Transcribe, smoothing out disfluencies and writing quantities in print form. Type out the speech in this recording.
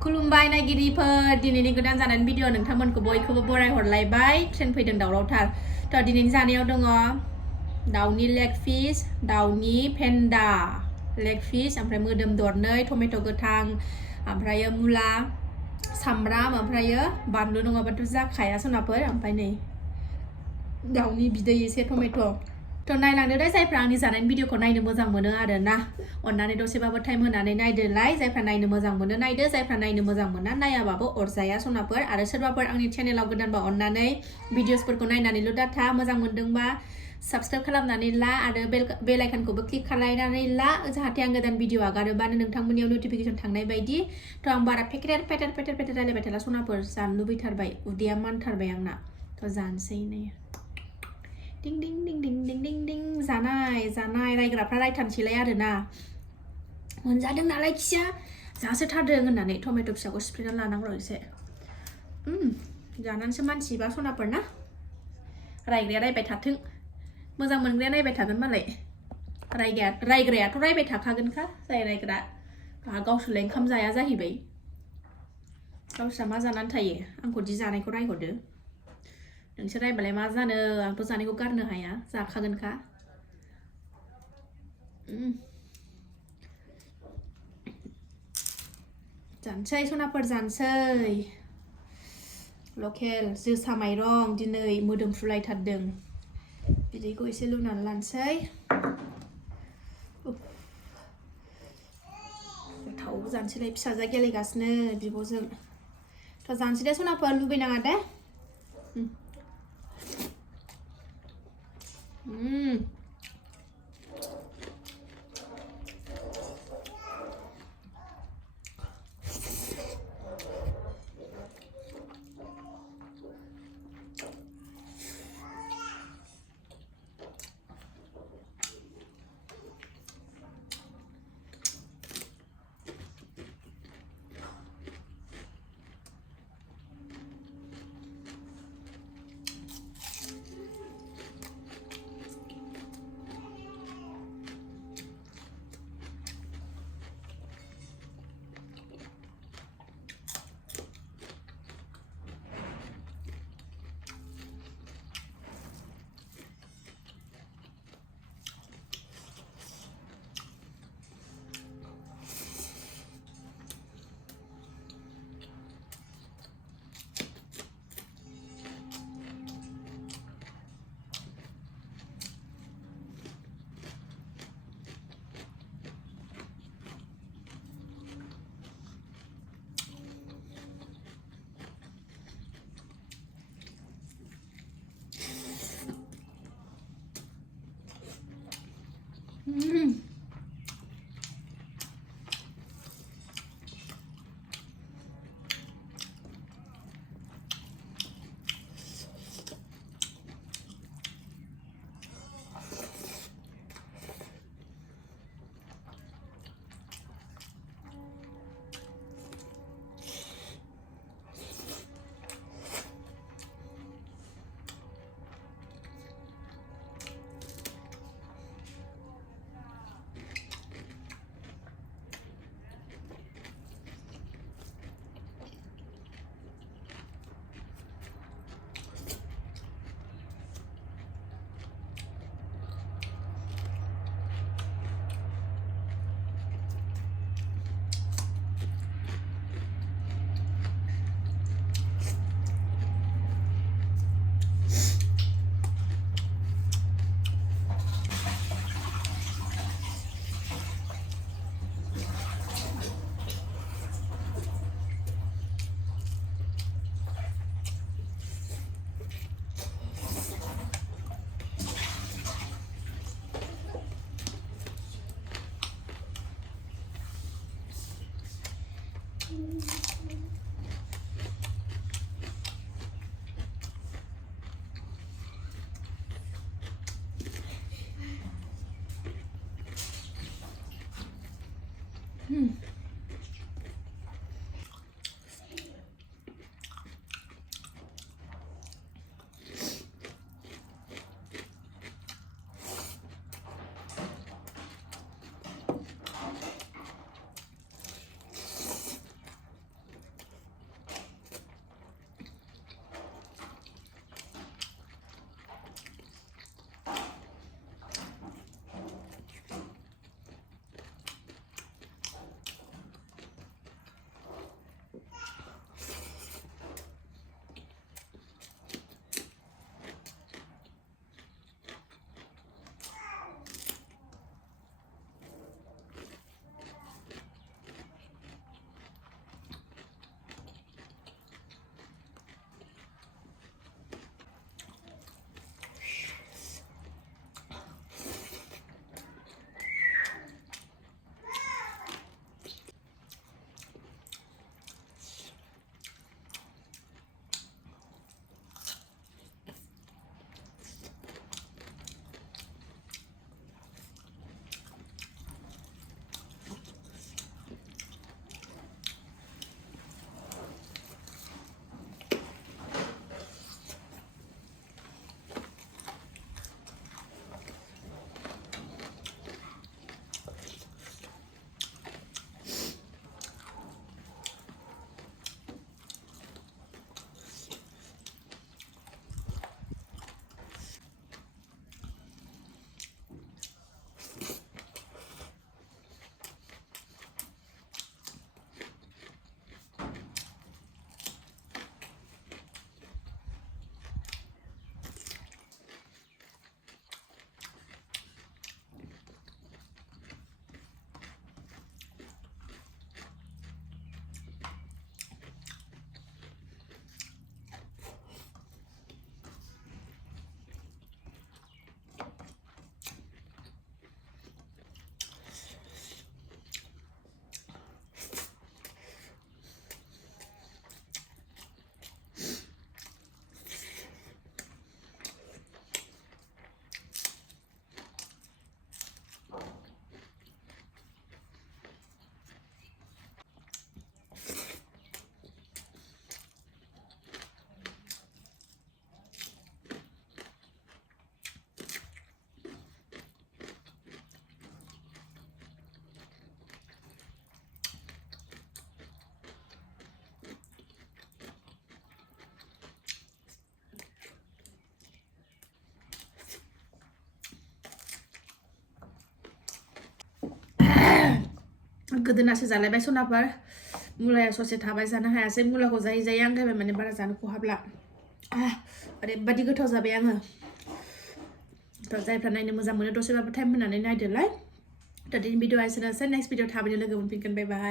खुलुमबाय नायगिरिफोर दिनैनि गोदान जानायनि भिडिअ नोंथांमोनखौ बयखौबो बराय हरलायबाय ट्रेन फैदों दावरावथार थ' दिनैनि जानायाव दङ दाउनि लेग पिस दाउनि फेन्दा लेग पिस ओमफ्राय मोदोम दरनै टमेट' गोथां ओमफ्रायो मुला सामब्राम ओमफ्रायो बानलु नङाबाथ' जाखाया सोनाफोर ओमफ्राय नै दाउनि बिदै एसे टमेट' थ' नायलांदो दे जायफ्रा आंनि जानायनि भिडिअखौ नायनो मोजां मोनो आरो ना अन्नानै दसेबाबो टाइम होनानै नायदोलाय जायफ्रा नायनो मोजां मोनो नायदो जायफ्रा नायनो मोजां मोना नायाबाबो अरजाया सनाफोर आरो सोरबाफोर आंनि चेनेलाव गोदानबा अन्नानै भिडिअसफोरखौ नायनानैल' दाथा मोजां मोनदोंबा साबस्क्राइब खालामनानै ला आरो बेल आइकनखौबो क्लिक खालामनानै ला जाहाथे आं गोदान भिडिअ आगारोबानो नोंथांमोननियाव नटिफिकेसन थांनाय बायदि थ' आं बारा पेटेर रायलायबाय थाला सनाफोर जानो लुबैथारबाय उदैया मानथारबाय आंना थ' जानोसै नै डिं डिं डिं डिं डिं डिं डिं जानाय रायग्राफ्रा रायथारनोसैलाय आरोना मोनजादों नालाय खिया जासोथारदों होननानै टमेट' फिसाखौ सिफ्लेना लानांगौ एसे जानानैसो मानसिबा सनाफोर ना रायग्राया रायबाय थाथों मोजां मोनग्राया नायबाय थागोन मालाय रायग्रायाथ' रायबाय थाखागोनखा जाय रायग्रा गावसोरलाय ओंखाम जाया जाहैबाय गावस्रा मा जानानै थायो आंखौ दि जानायखौ रायहरदो नोंसोर रायबालाय मा जानो आंथ' जानायखौ गारनो हाया जाखागोनखा जानोसै सनाफोर जानोसै लकेल जोसा माइरं दिनै मोदोमफ्रुलायथारदों बिदैखौ एसे लुनानै लानोसै गोथाव जानोसैलाय फिसाजोआ गेलेगासिनो बिब'जों थ' जानोसै दे सनाफोर लुबैनाङा दे गोदोनासो जालायबाय सनाफोर मुलाया ससे थाबाय जानो हायासै मुलाखौ जायै जायै आंगायबाय माने बारा जानो खहाबला ओरैबायदि गोथाव जाबाय आङो थ' जायफ्रा नायनो मोजां मोनो दसेबाबो टाइम होनानै नायदोलाय थ' दिनै भिडिअ'आ एसेनोसै नेक्स्ट भिडिअ थाबैनो लोगो मोनफिनगोन बाय बाय